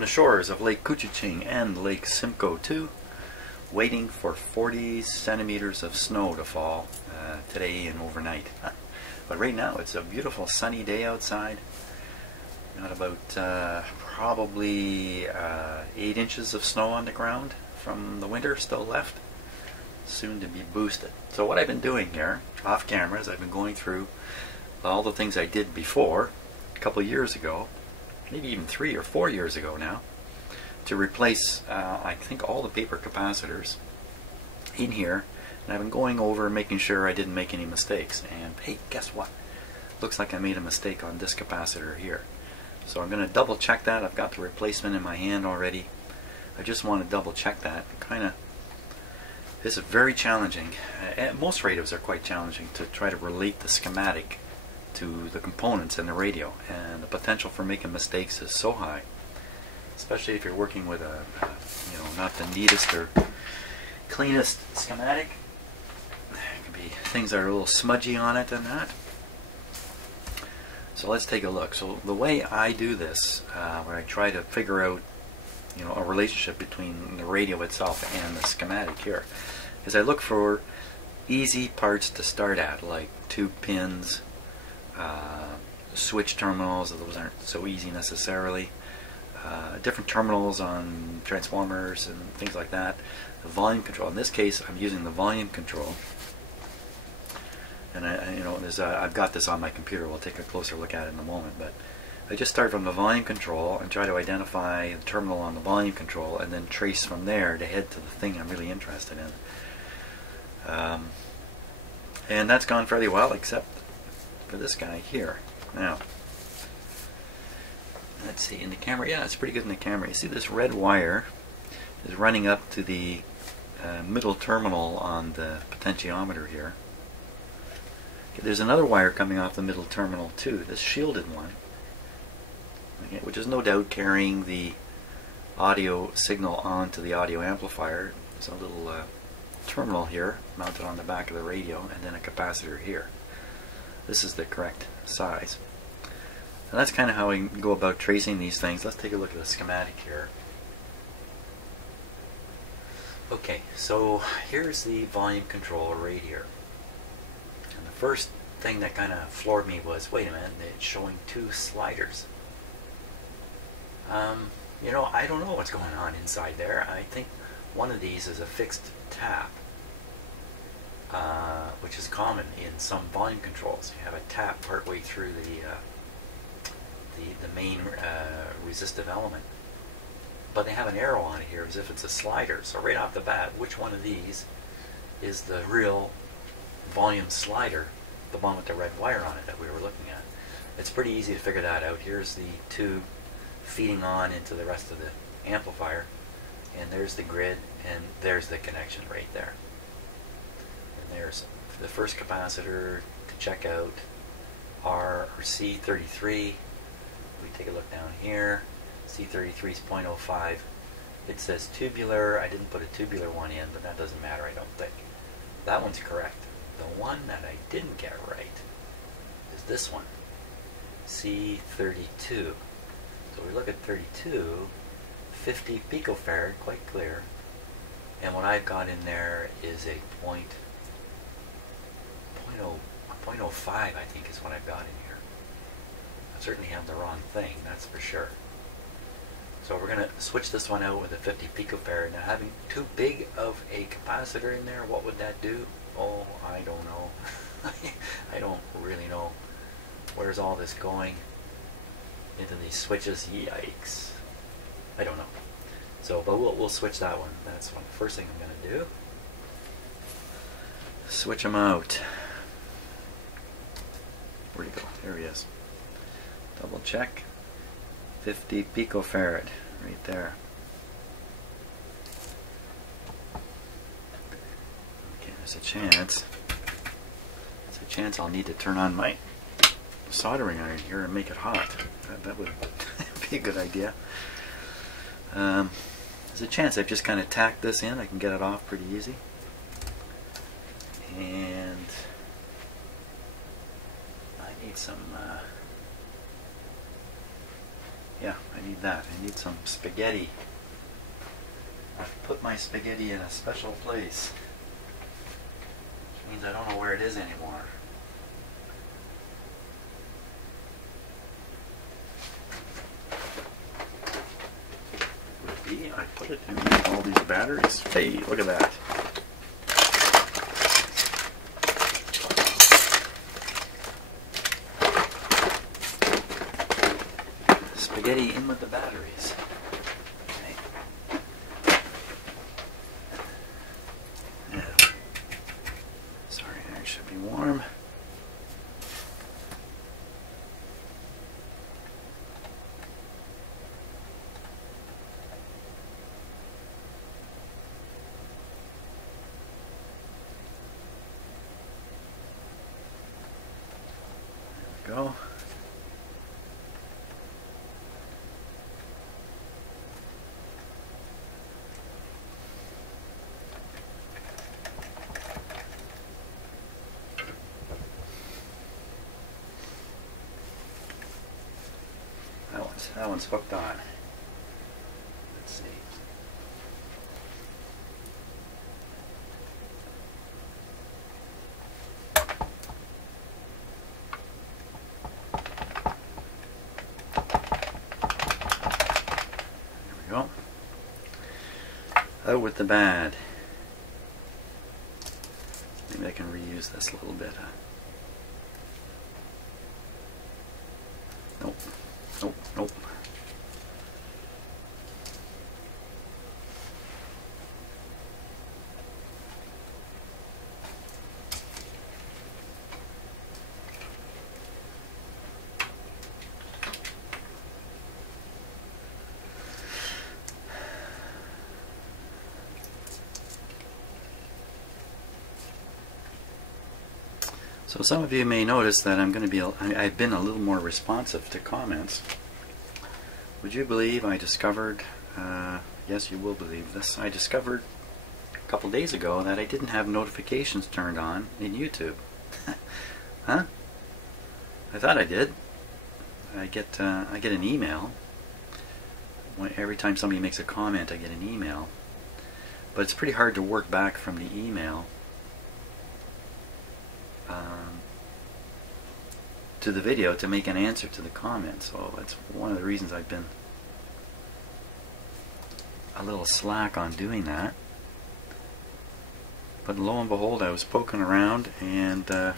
from the shores of Lake Couchiching and Lake Simcoe 2, waiting for 40 centimeters of snow to fall today and overnight. But right now it's a beautiful sunny day outside. Got about probably 8 inches of snow on the ground from the winter still left, soon to be boosted. So what I've been doing here off camera is I've been going through all the things I did before a couple of years ago, maybe even 3 or 4 years ago now, to replace I think all the paper capacitors in here. And I've been going over making sure I didn't make any mistakes, and hey, guess what, looks like I made a mistake on this capacitor here. So I'm going to double check that. I've got the replacement in my hand already. I just want to double check that. This is very challenging. Most radios are quite challenging to try to relate the schematic to the components in the radio, and the potential for making mistakes is so high, especially if you're working with a not the neatest or cleanest schematic. There could be things that are a little smudgy on it and that. So let's take a look. So the way I do this, where I try to figure out a relationship between the radio itself and the schematic here, is I look for easy parts to start at, like tube pins, switch terminals. Those aren't so easy necessarily. Different terminals on transformers and things like that. The volume control. In this case, I'm using the volume control, and I've got this on my computer. We'll take a closer look at it in a moment. But I just start from the volume control and try to identify the terminal on the volume control, and then trace from there to head to the thing I'm really interested in. And that's gone fairly well, except for this guy here. Now, let's see, in the camera, yeah, it's pretty good in the camera. You see this red wire is running up to the middle terminal on the potentiometer here. Okay, there's another wire coming off the middle terminal too, this shielded one, okay, which is no doubt carrying the audio signal onto the audio amplifier. There's a little terminal here mounted on the back of the radio, and then a capacitor here. This is the correct size. And that's kind of how we go about tracing these things. Let's take a look at the schematic here. Okay, so here's the volume control right here. And the first thing that kind of floored me was, wait a minute, it's showing 2 sliders. I don't know what's going on inside there. I think one of these is a fixed tap, which is common in some volume controls. You have a tap partway through the main resistive element, but they have an arrow on it here as if it's a slider. So right off the bat, which one of these is the real volume slider, the one with the red wire on it that we were looking at? It's pretty easy to figure that out. Here's the tube feeding on into the rest of the amplifier, and there's the grid, and there's the connection right there. And there's the first capacitor to check out, R or C33. We take a look down here. C33 is 0.05. It says tubular. I didn't put a tubular one in, but that doesn't matter, I don't think. That one's correct. The one that I didn't get right is this one, C32. So we look at 32, 50 picofarad, quite clear. And what I've got in there is a 0.05, I think is what I've got in here. I certainly have the wrong thing, that's for sure. So we're going to switch this one out with a 50 picofarad. Now, having too big of a capacitor in there, what would that do? Oh, I don't know. I don't really know. Where's all this going? Into these switches? Yikes. I don't know. So, but we'll switch that one. That's the first thing I'm going to do. Switch them out. Where'd he go? There he is. Double check. 50 picofarad right there. Okay, there's a chance. There's a chance I'll need to turn on my soldering iron here and make it hot. That would be a good idea. There's a chance I've just kind of tacked this in. I can get it off pretty easy. And I need some Yeah, I need that. I need some spaghetti. I've put my spaghetti in a special place. Which means I don't know where it is anymore. Would it be? I put it in all these batteries. Hey, look at that. Spaghetti in with the batteries. Okay. Yeah. Sorry, it should be warm. There we go. That one's hooked on. Let's see. There we go. Out with the bad. Maybe I can reuse this a little bit. Nope. Nope. Nope. So some of you may notice that I'm going to be, I've been a little more responsive to comments. Would you believe I discovered, yes you will believe this, I discovered a couple days ago that I didn't have notifications turned on in YouTube. Huh? I thought I did. I get an email. Every time somebody makes a comment I get an email. But it's pretty hard to work back from the email to the video to make an answer to the comment. So that's one of the reasons I've been a little slack on doing that. But lo and behold, I was poking around and there's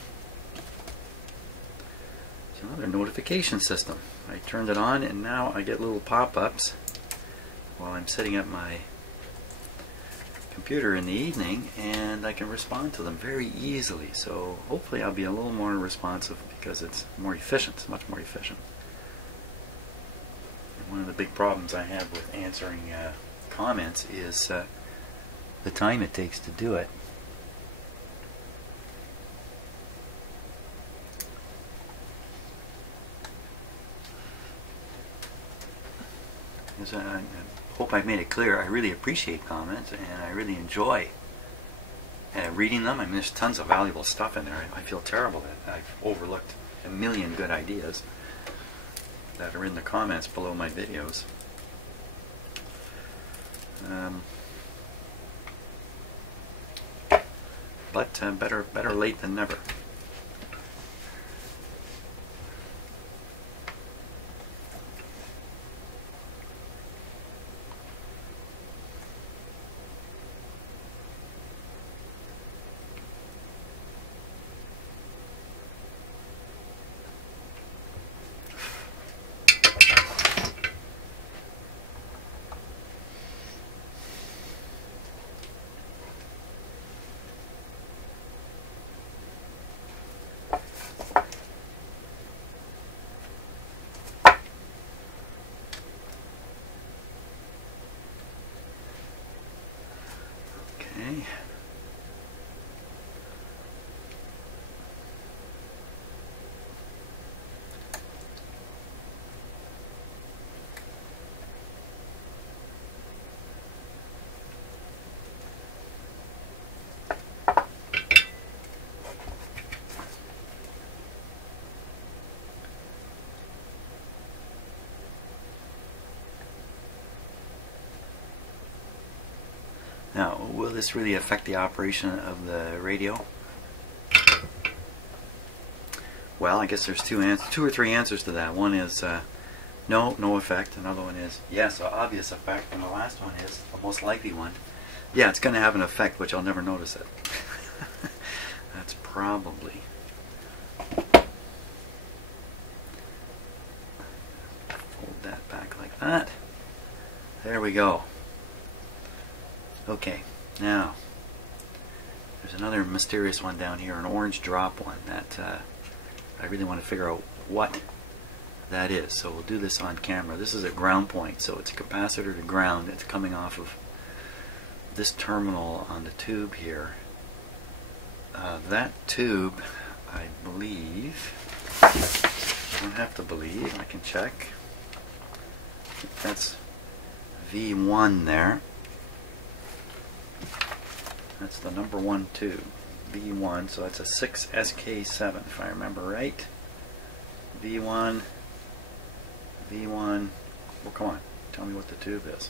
another notification system. I turned it on and now I get little pop-ups while I'm setting up my computer in the evening, and I can respond to them very easily. So hopefully I'll be a little more responsive because it's more efficient. It's much more efficient. And one of the big problems I have with answering comments is the time it takes to do it. I hope I've made it clear. I really appreciate comments and I really enjoy reading them. I mean, there's tons of valuable stuff in there. I feel terrible that I've overlooked a million good ideas that are in the comments below my videos. But better late than never. Okay. Now, will this really affect the operation of the radio? Well, I guess there's two or three answers to that. One is no, no effect. Another one is yes, obvious effect. And the last one is the most likely one. Yeah, it's going to have an effect, which I'll never notice it. That's probably. Fold that back like that. There we go. Okay, now there's another mysterious one down here, an orange drop one that I really want to figure out what that is. So we'll do this on camera. This is a ground point, so it's a capacitor to ground. It's coming off of this terminal on the tube here. That tube, I believe, I don't have to believe, I can check. That's V1 there. That's the number 1 tube, V1, so that's a 6SK7 if I remember right. V1, well come on, tell me what the tube is.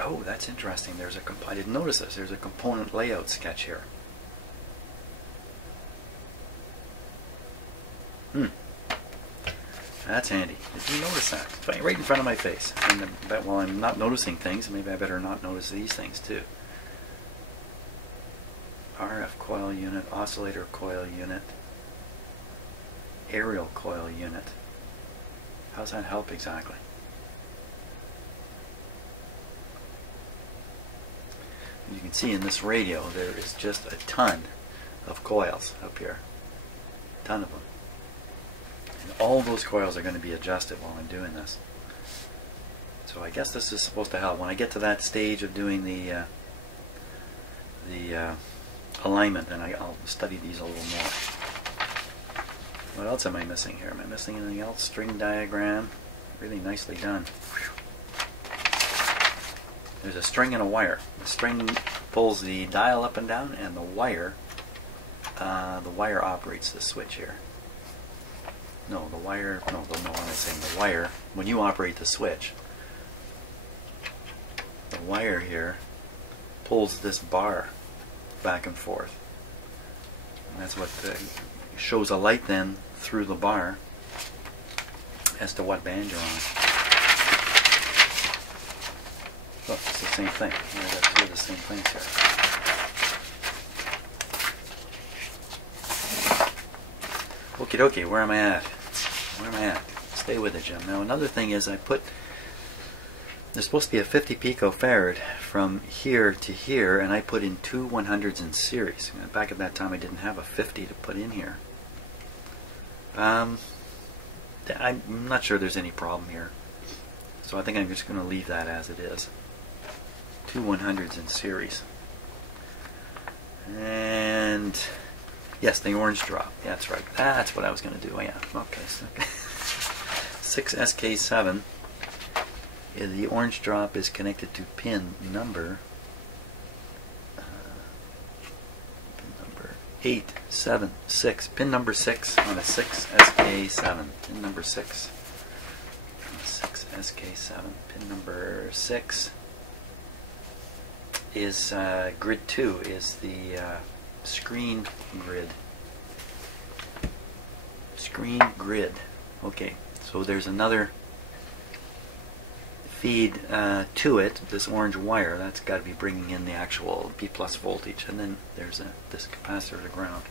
Oh, that's interesting. There's a I didn't notice this. There's a component layout sketch here. That's handy. Did you notice that? It's right in front of my face. And while I'm not noticing things, maybe I better not notice these things too. RF coil unit, oscillator coil unit, aerial coil unit. How does that help exactly? You can see in this radio there is just a ton of coils up here. A ton of them. And all those coils are going to be adjusted while I'm doing this. So I guess this is supposed to help. When I get to that stage of doing the alignment, then I'll study these a little more. What else am I missing here? Am I missing anything else? String diagram. Really nicely done. There's a string and a wire. The string pulls the dial up and down, and the wire operates the switch here. No, the wire. No, what am I saying? The wire. When you operate the switch, the wire here pulls this bar back and forth, and that's what shows a light then through the bar as to what band you're on. Look, it's the same thing. I've got two of the same things here. Okie dokie, where am I at? Where am I at? Stay with it, Jim. Now another thing is there's supposed to be a 50 picofarad from here to here, and I put in two 100s in series. Back at that time I didn't have a 50 to put in here. I'm not sure there's any problem here. So I think I'm just going to leave that as it is. Two 100s in series. And yes, the orange drop. Yeah, that's right. That's what I was going to do. Oh, yeah. Okay. 6SK7. The orange drop is connected to pin number 876. Pin number 6 on a 6SK7. Pin number 6 on a 6SK7. Pin number 6 is grid 2 is the screen grid. Screen grid. Okay, so there's another feed to it, this orange wire. That's got to be bringing in the actual B+ voltage, and then there's this capacitor to ground.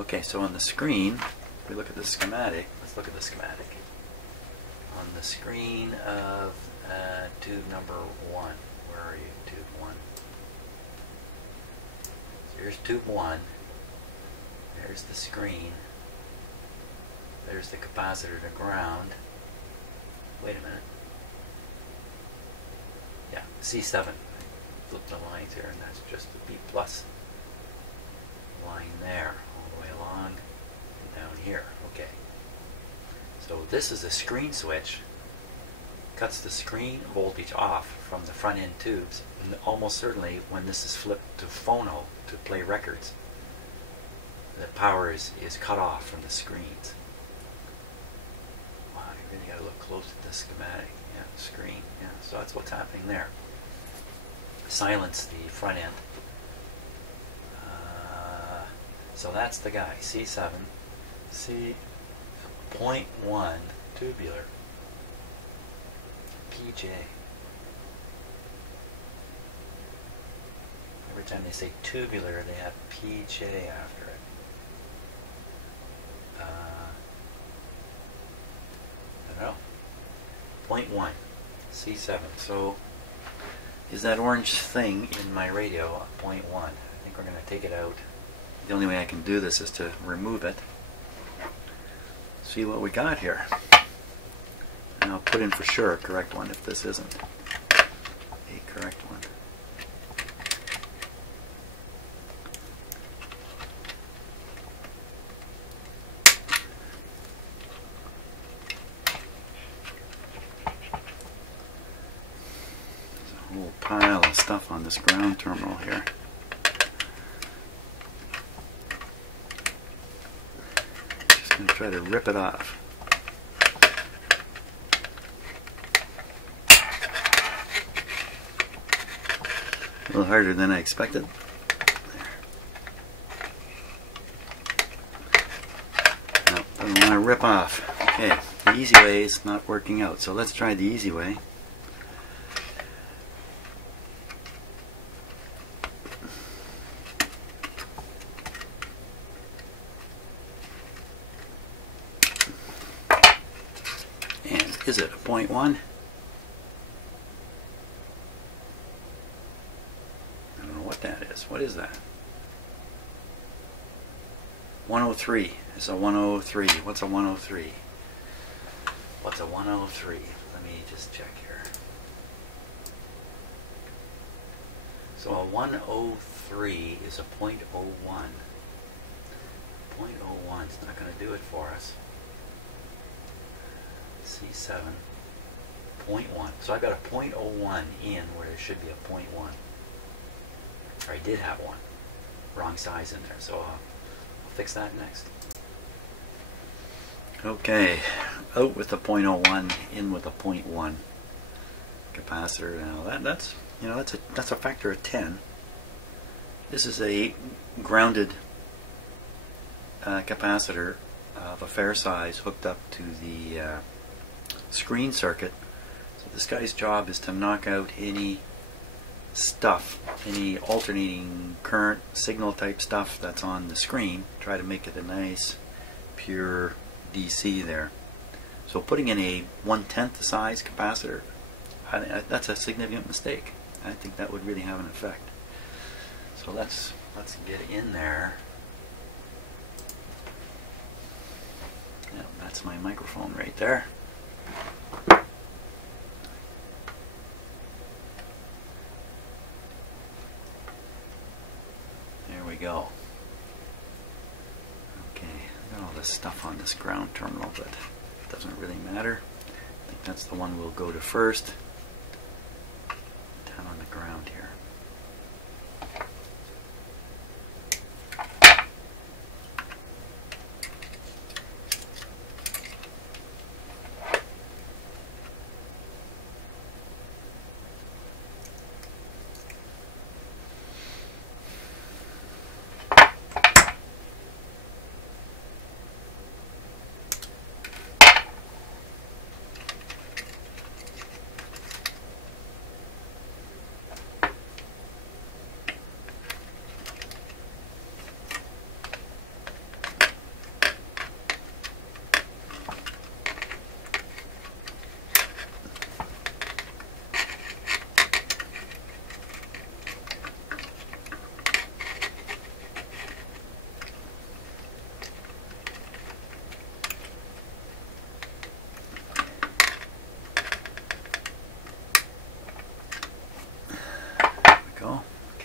Okay, so on the screen, if we look at the schematic, let's look at the schematic. On the screen of tube number 1, where are you, tube 1? So here's tube 1, there's the screen, there's the capacitor to ground. Wait a minute. Yeah, C7. Flip the lines here, and that's just the B+ line there, all the way along and down here. Okay. So this is a screen switch. Cuts the screen voltage off from the front end tubes, and almost certainly when this is flipped to phono to play records, the power is cut off from the screens. Wow, you really got to look close at the schematic. Yeah, screen. Yeah, so that's what's happening there. silence the front end. So that's the guy, C7, C.1 tubular, PJ. Every time they say tubular, they have PJ after it. I don't know. 0.1, C7. So is that orange thing in my radio a 0.1? I think we're going to take it out. The only way I can do this is to remove it. See what we got here. And I'll put in for sure a correct one if this isn't a correct one. There's a whole pile of stuff on this ground terminal here. And try to rip it off. A little harder than I expected. There. No, doesn't want to rip off. Okay, the easy way is not working out, so let's try the easy way. Is it a 0.1? I don't know what that is. What is that? 103. It's a 103. What's a 103? What's a 103? Let me just check here. So a 103 is a 0.01. 0.01 is not going to do it for us. C7, 0.1. So I got a 0.01 in where there should be a 0.1. Or I did have one. Wrong size in there. So I'll fix that next. Okay, out with the 0.01, in with a 0.1 capacitor. Now that's a factor of 10. This is a grounded capacitor of a fair size hooked up to the screen circuit. So this guy's job is to knock out any stuff, any alternating current signal type stuff that's on the screen, try to make it a nice pure DC there. So putting in a 1/10 size capacitor, that's a significant mistake. I think that would really have an effect. So let's get in there. Yep, that's my microphone right there. There we go. Okay, I've got all this stuff on this ground terminal, but it doesn't really matter. I think that's the one we'll go to first. Down on the ground here.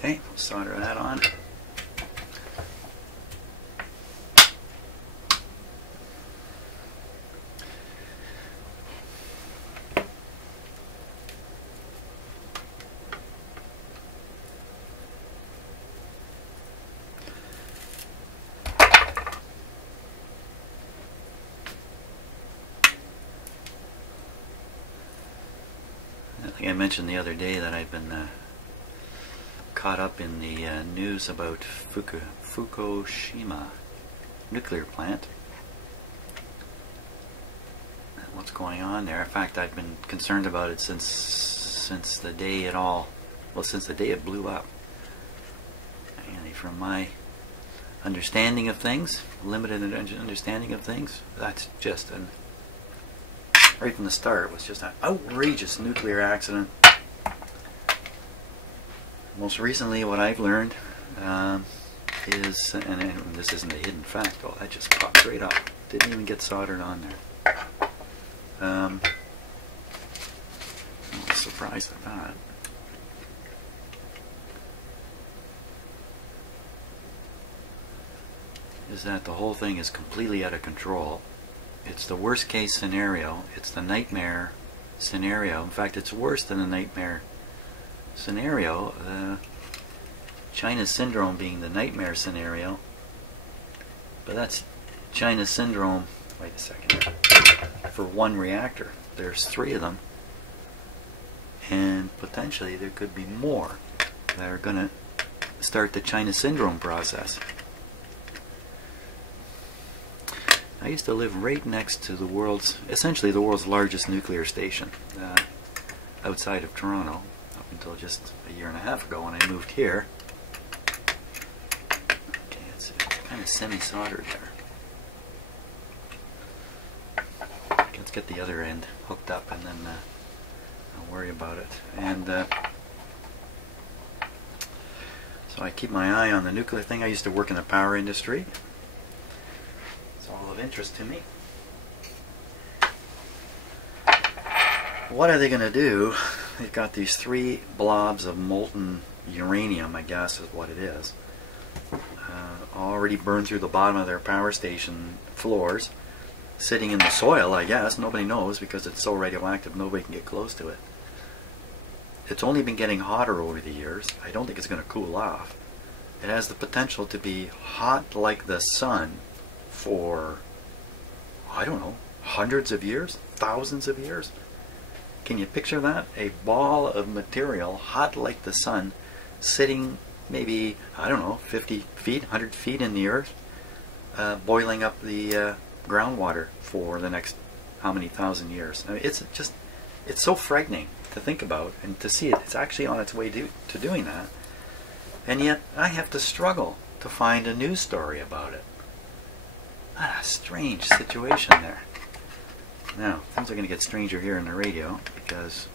Okay, we'll solder that on. I think I mentioned the other day that I've been caught up in the news about Fukushima nuclear plant and what's going on there. In fact, I've been concerned about it since the day since the day it blew up. And from my understanding of things, limited understanding of things, that's just right from the start, it was just an outrageous nuclear accident. Most recently, what I've learned is, and this isn't a hidden fact, oh, that just popped right up. Didn't even get soldered on there. I was surprised at that. Is that the whole thing is completely out of control. It's the worst case scenario. It's the nightmare scenario. In fact, it's worse than the nightmare scenario. China syndrome being the nightmare scenario. But that's China syndrome, wait a second, for one reactor. There's 3 of them. And potentially there could be more that are going to start the China syndrome process. I used to live right next to essentially the world's largest nuclear station, outside of Toronto, up until just a year and a half ago when I moved here. Okay, it's kind of semi-soldered there. Let's get the other end hooked up and then I'll worry about it. And so I keep my eye on the nuclear thing. I used to work in the power industry. All of interest to me. What are they going to do? They've got these 3 blobs of molten uranium, I guess is what it is, already burned through the bottom of their power station floors, sitting in the soil, I guess. Nobody knows because it's so radioactive, nobody can get close to it. It's only been getting hotter over the years. I don't think it's going to cool off. It has the potential to be hot like the sun for, I don't know, hundreds of years, thousands of years. Can you picture that? A ball of material hot like the sun sitting maybe, I don't know, 50 feet, 100 feet in the earth, boiling up the groundwater for the next how many thousand years. I mean, it's so frightening to think about and to see it. It's actually on its way to doing that. And yet I have to struggle to find a news story about it. What a strange situation there. Now, things are going to get stranger here in the radio because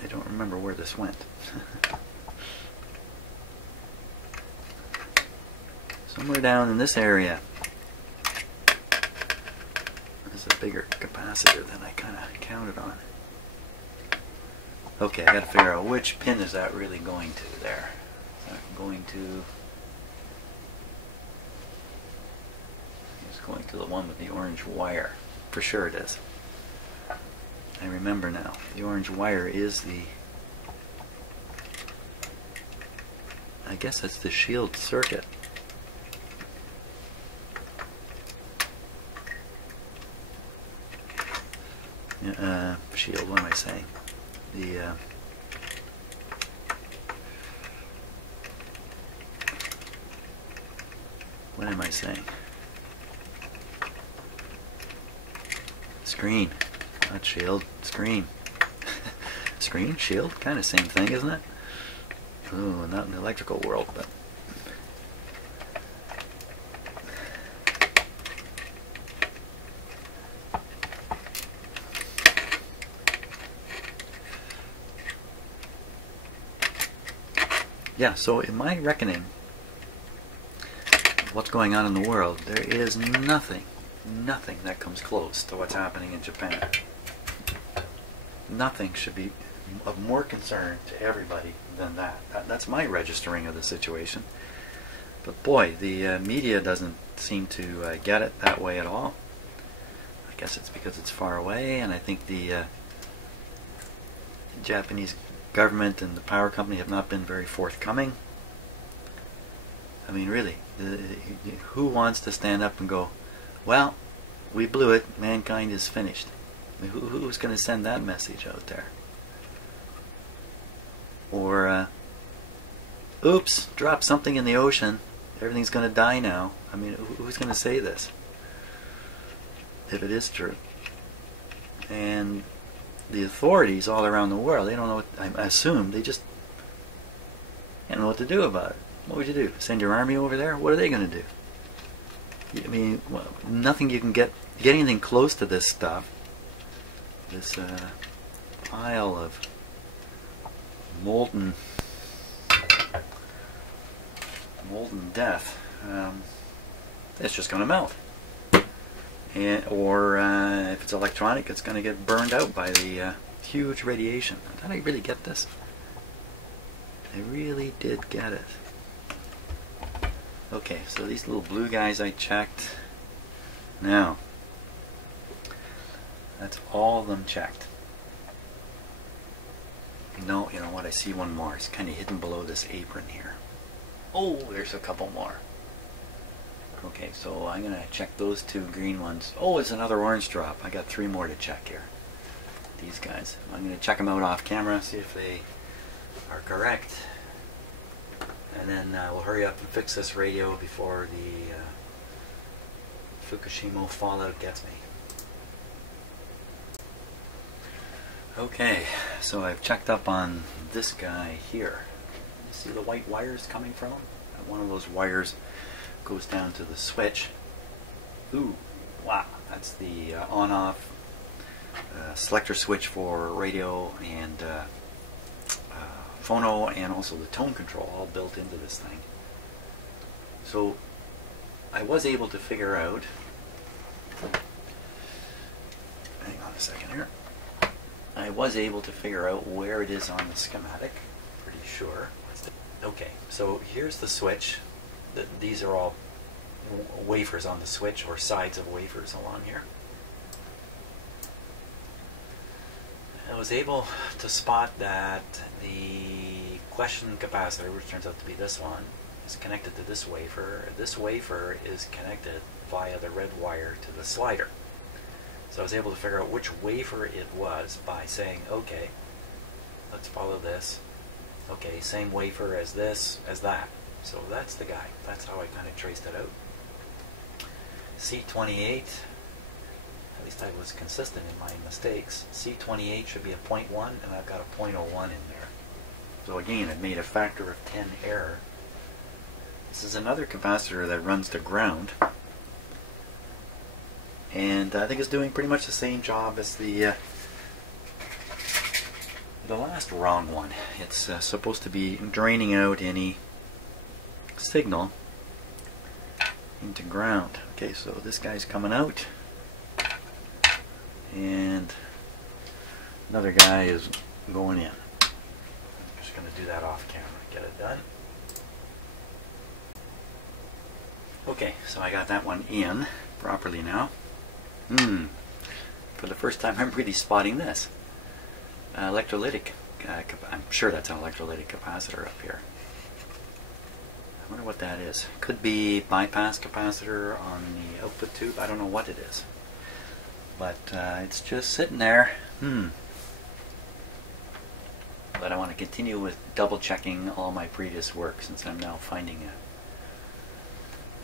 I don't remember where this went. Somewhere down in this area. There's a bigger capacitor than I kind of counted on. Okay, I got to figure out which pin is that really going to there. So I'm going to. It's going to the one with the orange wire. For sure it is. I remember now. The orange wire is the. I guess that's the shield circuit. Shield, what am I saying? The what am I saying? Screen, not shield, screen. Screen, shield, kind of same thing, isn't it? Ooh, not in the electrical world, but yeah, so in my reckoning, what's going on in the world, there is nothing that comes close to what's happening in Japan. Nothing should be of more concern to everybody than that. That's my registering of the situation. But boy, the media doesn't seem to get it that way at all. I guess it's because it's far away, and I think the Japanese government and the power company have not been very forthcoming. I mean, really, who wants to stand up and go, well, we blew it, mankind is finished? I mean, who's going to send that message out there? Or, oops, drop something in the ocean. Everything's going to die now. I mean, who's going to say this? If it is true. And the authorities all around the world, they don't know what, I assume, they just don't know what to do about it. What would you do? Send your army over there? What are they going to do? I mean, well, nothing you can get anything close to this stuff. This pile of molten death. It's just going to melt. Or if it's electronic, it's going to get burned out by the huge radiation. Did I really get this? I really did get it. Okay, so these little blue guys I checked. Now, that's all of them checked. No, you know what? I see one more. It's kind of hidden below this apron here. Oh, there's a couple more. Okay, so I'm going to check those two green ones. Oh, it's another orange drop. I got 3 more to check here. These guys. I'm going to check them out off camera, see if they are correct. And then we'll hurry up and fix this radio before the Fukushima fallout gets me. Okay, so I've checked up on this guy here. You see the white wires coming from him? One of those wires goes down to the switch. Ooh, wow, that's the on-off selector switch for radio and phono, and also the tone control all built into this thing. So I was able to figure out, hang on a second here, I was able to figure out where it is on the schematic, pretty sure. Okay, so here's the switch. These are all wafers on the switch, or sides of wafers along here. I was able to spot that the question capacitor, which turns out to be this one, is connected to this wafer. This wafer is connected via the red wire to the slider. So I was able to figure out which wafer it was by saying, okay, let's follow this. Okay, same wafer as this, as that. So that's the guy. That's how I kind of traced it out. C28, at least I was consistent in my mistakes. C28 should be a 0.1, and I've got a 0.01 in there. So again, it made a factor of 10 error. This is another capacitor that runs to ground. And I think it's doing pretty much the same job as the last wrong one. It's supposed to be draining out any signal into ground. Okay, so this guy's coming out, and another guy is going in. I'm just going to do that off camera, get it done. Okay, so I got that one in properly now. For the first time I'm really spotting this. Electrolytic, I'm sure that's an electrolytic capacitor up here. I wonder what that is. Could be bypass capacitor on the output tube. I don't know what it is. But it's just sitting there. But I want to continue with double checking all my previous work, since I'm now finding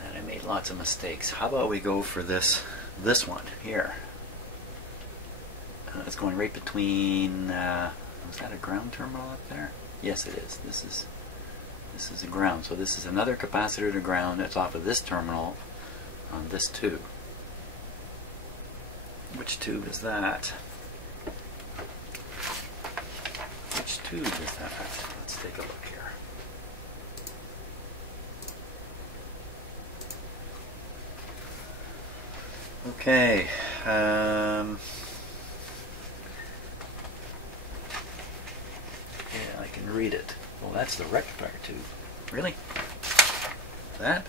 that I made lots of mistakes. How about we go for this one here? It's going right between, was that a ground terminal up there? Yes, it is. This is a ground. So this is another capacitor to ground that's off of this terminal on this tube. Which tube is that? Which tube is that? Let's take a look here. Okay. Yeah, I can read it. Well, that's the rectifier tube. Really? That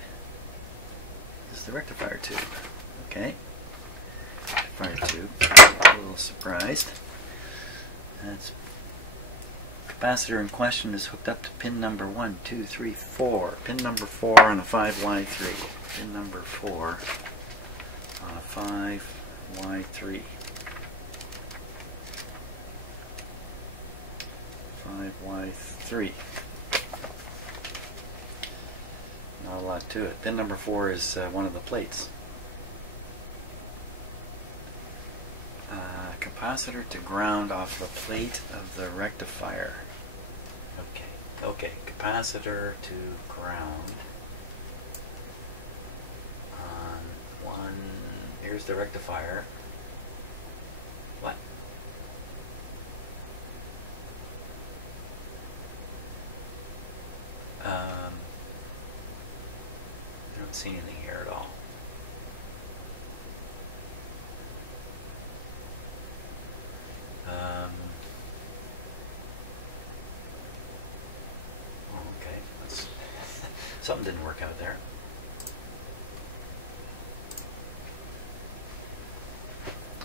is the rectifier tube. Okay. Rectifier tube. A little surprised. That's capacitor in question is hooked up to pin number 1, 2, 3, 4. Pin number 4 on a 5Y3. Pin number 4 on a 5Y3. 5Y3. Not a lot to it. Pin number 4 is one of the plates. Capacitor to ground off the plate of the rectifier. Okay, capacitor to ground on one. Here's the rectifier. What? I don't see anything here at all. Okay, something didn't work out there.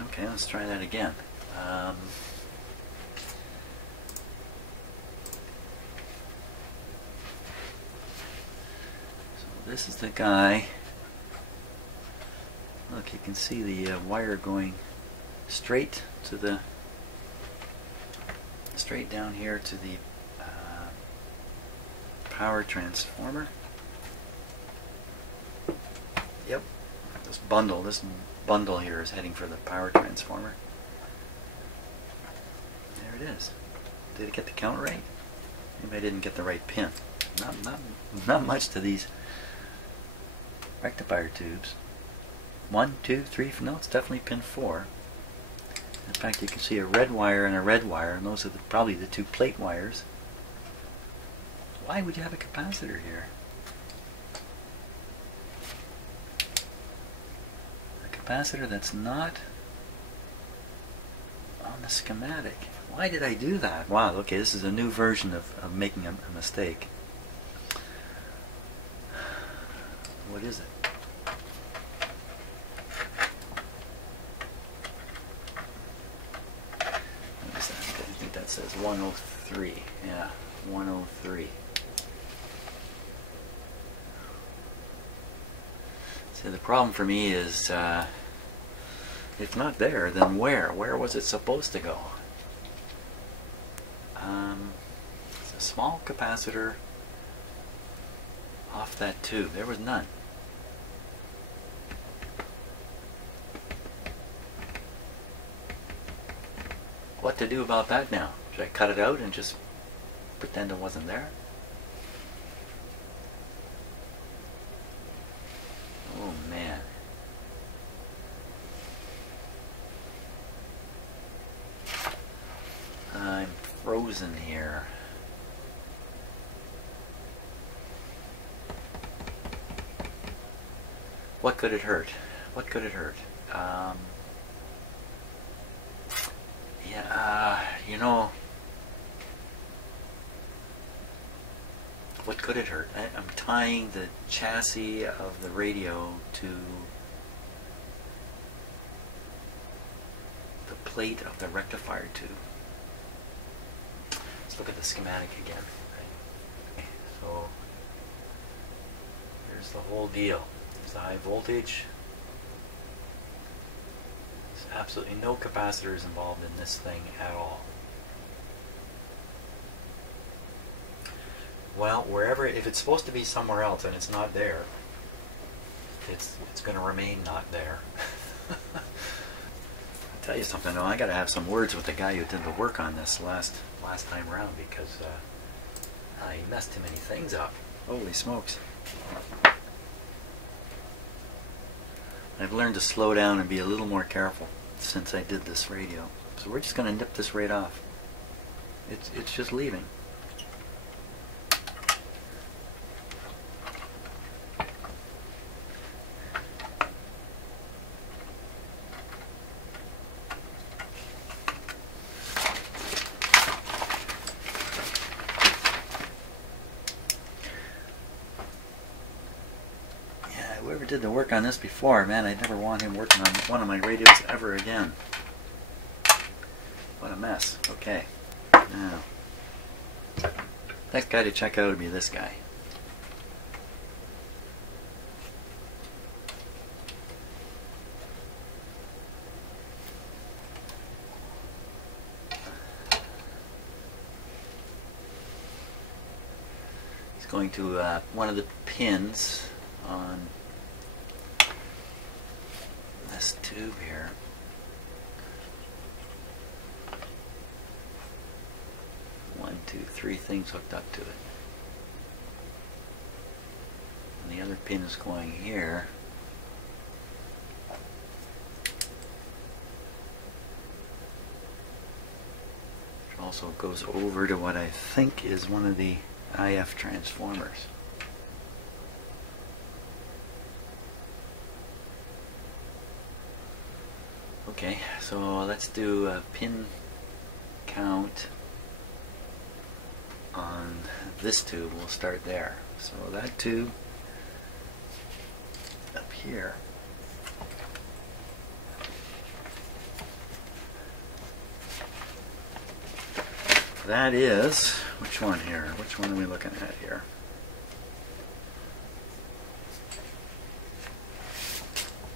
Okay, let's try that again. So this is the guy. Look, you can see the wire going straight to the down here to the power transformer. Yep, this bundle here is heading for the power transformer. There it is. Did it get the count right? Maybe I didn't get the right pin. Not much to these rectifier tubes. 1, 2, 3. No, it's definitely pin 4. In fact, you can see a red wire and a red wire, and those are probably the 2 plate wires. Why would you have a capacitor here? A capacitor that's not on the schematic. Why did I do that? Wow, okay, this is a new version of making a mistake. What is it? What is that? I think that says 103. Yeah, 103. So the problem for me is, if not there, then where? Where was it supposed to go? It's a small capacitor off that tube. There was none. What to do about that now? Should I cut it out and just pretend it wasn't there? Oh man. I'm frozen here. What could it hurt? What could it hurt? You know, what could it hurt? I'm tying the chassis of the radio to the plate of the rectifier tube. Let's look at the schematic again. Okay, so here's the whole deal. There's the high voltage. There's absolutely no capacitors involved in this thing at all. Well, wherever, if it's supposed to be somewhere else and it's not there, it's going to remain not there. I'll tell you something though, I got to have some words with the guy who did the work on this last time around, because he messed too many things up. Holy smokes. I've learned to slow down and be a little more careful since I did this radio. So we're just going to nip this right off. It's just leaving. Whoever did the work on this before, man, I'd never want him working on one of my radios ever again. What a mess. Okay. Now, next guy to check out would be this guy. going to one of the pins on this tube here. One, two, three things hooked up to it. And the other pin is going here. Which also goes over to what I think is one of the IF transformers. Okay, so let's do a pin count on this tube. We'll start there. So that tube up here, that is, which one here? Which one are we looking at here?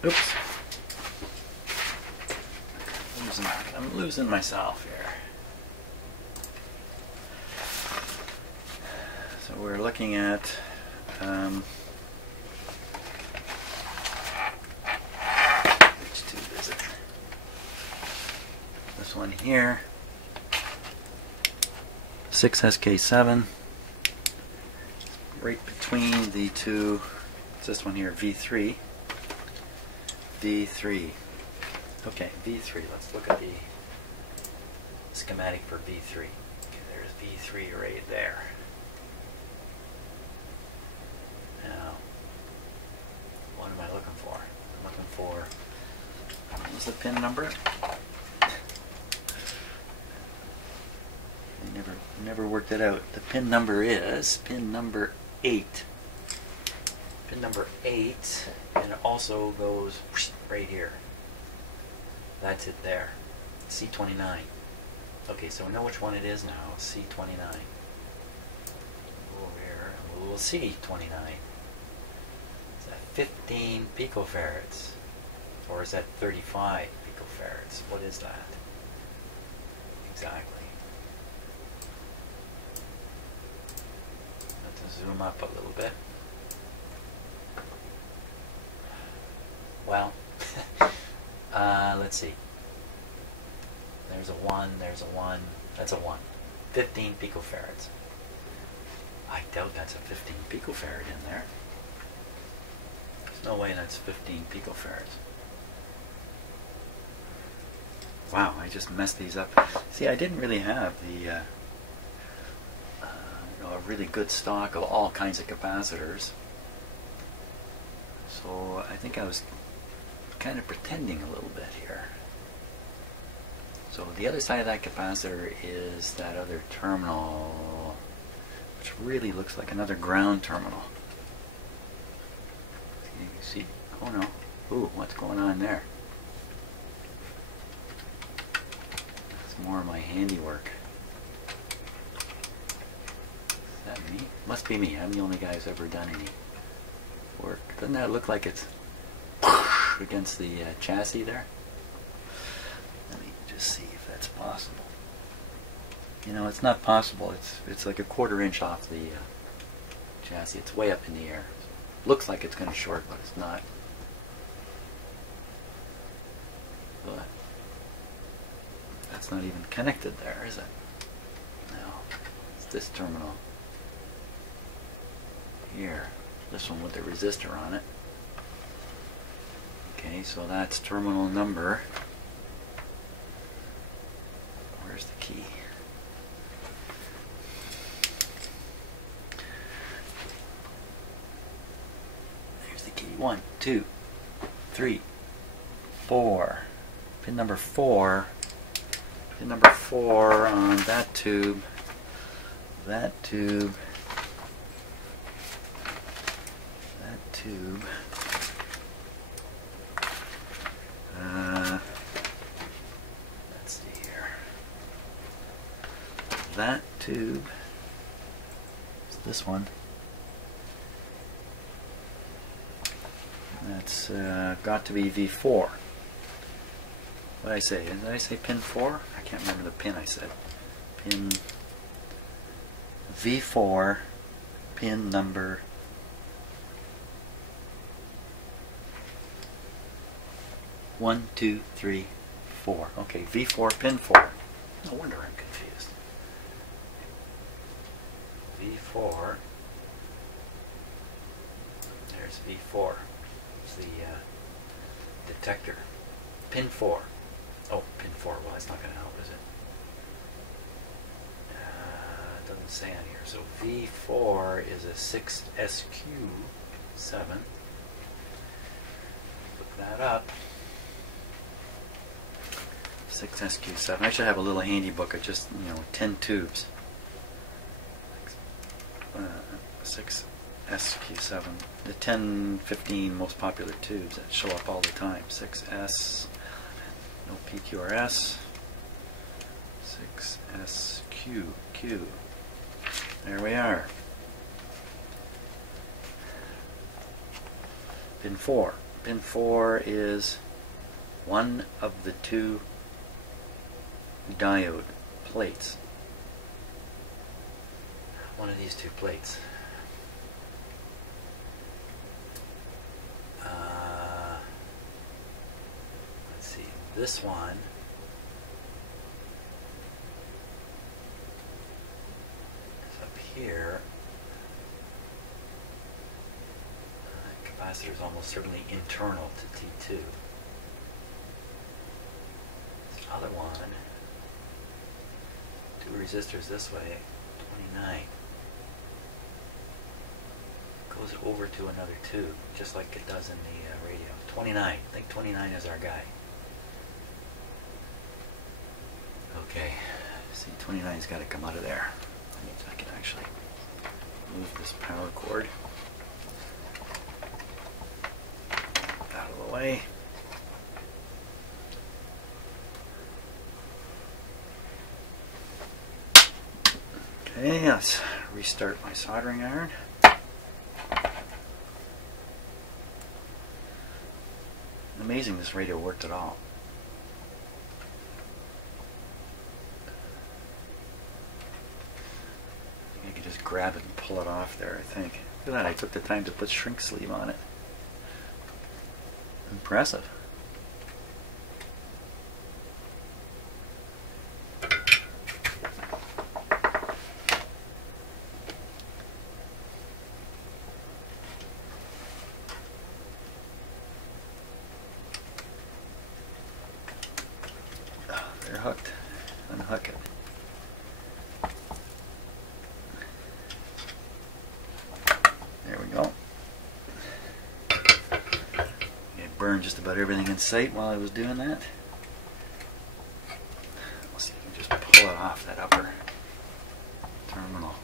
Oops. I'm losing myself here. So we're looking at which tube is it? This one here. 6SK7. Right between the two. It's this one here, V3. V3. Okay, V3. Let's look at the schematic for V3. Okay, there's V3 right there. Now, what am I looking for? I'm looking for, what was the pin number? I never worked it out. The pin number is pin number 8. Pin number 8, and it also goes right here. That's it there. C29. Okay, so we know which one it is now. C29. Go over here and we'll see 29. Is that 15 picofarads? Or is that 35 picofarads? What is that? Exactly. Let's zoom up a little bit. Well, let's see. There's a 1, there's a 1, that's a 1. 15 picofarads. I doubt that's a 15 picofarad in there. There's no way that's 15 picofarads. Wow, I just messed these up. See, I didn't really have the a really good stock of all kinds of capacitors. So I think I was kind of pretending a little bit here. So the other side of that capacitor is that other terminal, which really looks like another ground terminal. You can see, oh no, ooh, what's going on there? That's more of my handiwork. Is that me? Must be me. I'm the only guy who's ever done any work. Doesn't that look like it's against the chassis there? Let me just see if that's possible. You know, it's not possible. It's like a 1/4 inch off the chassis. It's way up in the air. Looks like it's going to short, but it's not. But that's not even connected there, is it? No. It's this terminal here. This one with the resistor on it. Okay, so that's terminal number. Where's the key? There's the key. 1, 2, 3, 4. Pin number 4. Pin number 4 on that tube. That tube. That tube. Let's see here. That tube is this one. That's got to be V4. What did I say? Did I say pin 4? I can't remember the pin I said. Pin V4 pin number 1, 2, 3, 4. Okay, V4 pin 4. No wonder I'm confused. V4. There's V4. It's the detector. Pin 4. Oh, pin 4. Well, that's not going to help, is it? It doesn't say on here. So V4 is a 6SQ7. Look that up. 6SQ7. I should have a little handy book of just, 10 tubes. 6SQ7. The 10, 15 most popular tubes that show up all the time. 6S. No PQRS. 6SQ. Q. There we are. Pin 4. Pin 4 is one of the two diode plates. One of these two plates. Let's see. This one is up here. Capacitor is almost certainly internal to T2. This other one, two resistors this way, 29. Goes over to another tube, just like it does in the radio. 29. I think 29 is our guy. Okay. See, 29's got to come out of there. That means I can actually move this power cord out of the way. Okay, let's restart my soldering iron. Amazing this radio worked at all. I could just grab it and pull it off there, I think. Look at that, I took the time to put shrink sleeve on it. Impressive. They're hooked. Unhook it. There we go. It burned just about everything in sight while I was doing that. Let's see if I can just pull it off that upper terminal.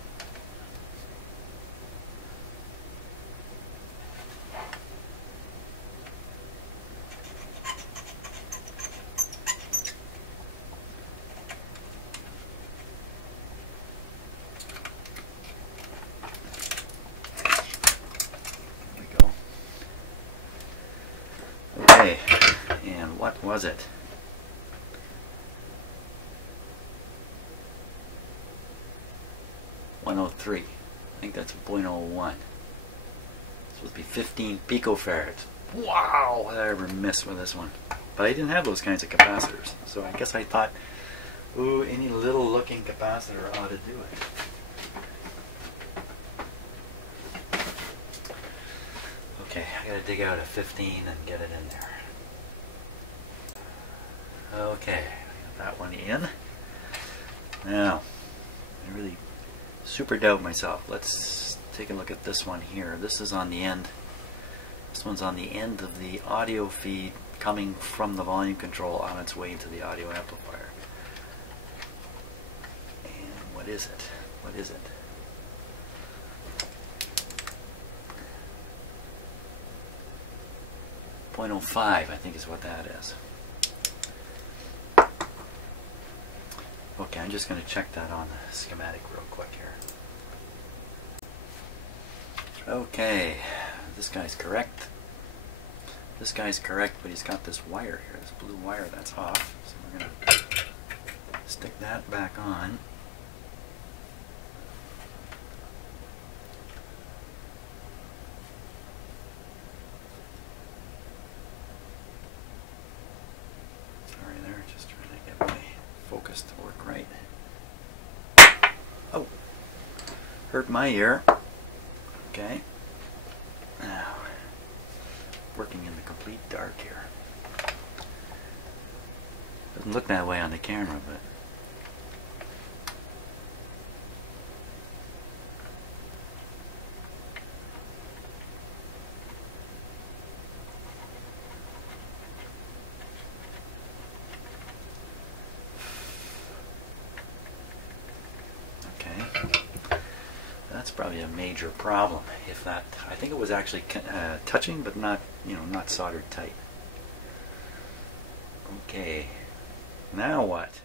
Okay, and what was it? .03. I think that's 0.01. It's supposed to be 15 picofarads. Wow! How did I ever miss with this one? But I didn't have those kinds of capacitors, so I guess I thought, ooh, any little looking capacitor ought to do it. Okay, I gotta dig out a 15 and get it in there. Okay, got that one in. Now, I really super doubt myself. Let's take a look at this one here. This is on the end. This one's on the end of the audio feed coming from the volume control on its way to the audio amplifier. And what is it? What is it? .05, I think is what that is. Okay, I'm just going to check that on the schematic real quick here. Okay, this guy's correct. This guy's correct, but he's got this wire here, this blue wire that's off. So we're going to stick that back on. focus to work right. Oh, hurt my ear. Okay. Now, working in the complete dark here. Doesn't look that way on the camera, but that's probably a major problem. If that, I think it was actually touching, but not, not soldered tight. Okay, now what?